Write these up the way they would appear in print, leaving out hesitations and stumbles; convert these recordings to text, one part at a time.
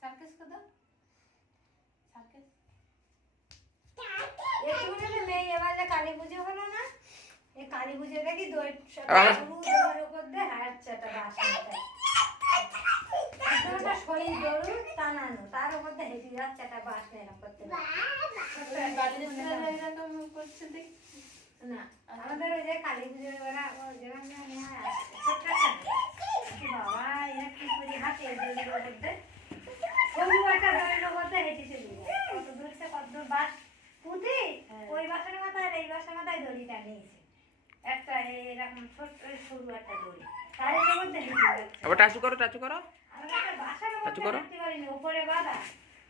Circus কর দাও circus একটুখানি মেয়ে এবার যে কালী পুজো হলো না, এই কালী পুজো দেখি দই উপর দিয়ে হাঁটছেটা বাসনটা শরীর গরু টানানো, তার উপর দিয়ে হেঁটে যাচ্ছে একটা বাস এরকম করতে এরকম করছে দেখ না। আমাদের ওই যে কালী পুজোর ওরা যেখানে বাবা এরা কি করে হাঁটে দড়ির উপর দিয়ে, সরু একটা দড়ির উপর দিয়ে হেঁটে চলে যায়, কত দূর থেকে কত দূর বাস পুঁতি, ওই বাসের মাথায় আর এই বাসের মাথায় দড়িটা নিয়েছে একটা এরকম ছোট্ট সরু একটা দড়ি, তার মধ্যে হেঁটে যাচ্ছে। আবার টাচু করো টাচু করো আমরা একটা বাসার টাচু মধ্যে করো হাঁটতে পারিনি, উপরে বাঁধা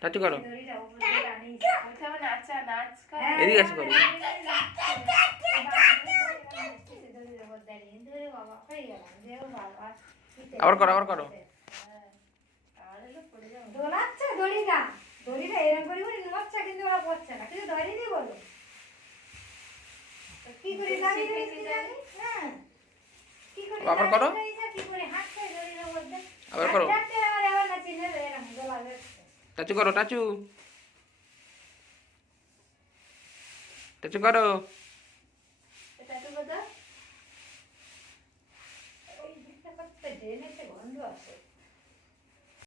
টাচু করো দড়িটা উপর দিয়ে টানিয়েছে। ওইটা আবার নাচা নাচ কর এদিকে আসো করো। দড়ির উপর দাঁড়িয়ে ধরে বাবা হয়ে গেলাম যে ও বাবা আবার করো আবার করো। আর এলো পড়ে যাও দোলাচ্ছে দড়িটা, দড়িটা এরকম করে করে নড়ছে কিন্তু ওরা পড়ছে না, কিন্তু ধরে দিই বলো কি করে দাঁড়িয়ে রয়েছে জানি। হ্যাঁ কি করে আবার করো। দাঁড়িয়ে রয়েছে, কি করে হাঁটছে দড়ির মধ্যে আবার করো। হাঁটতে আবার না চিনে এরকম দোলা যাচ্ছে। টাচু করো টাচু টাচু করো। এটা তো কথা ওই দিকটা করতে ড্রেনেতে গন্ধ আসে।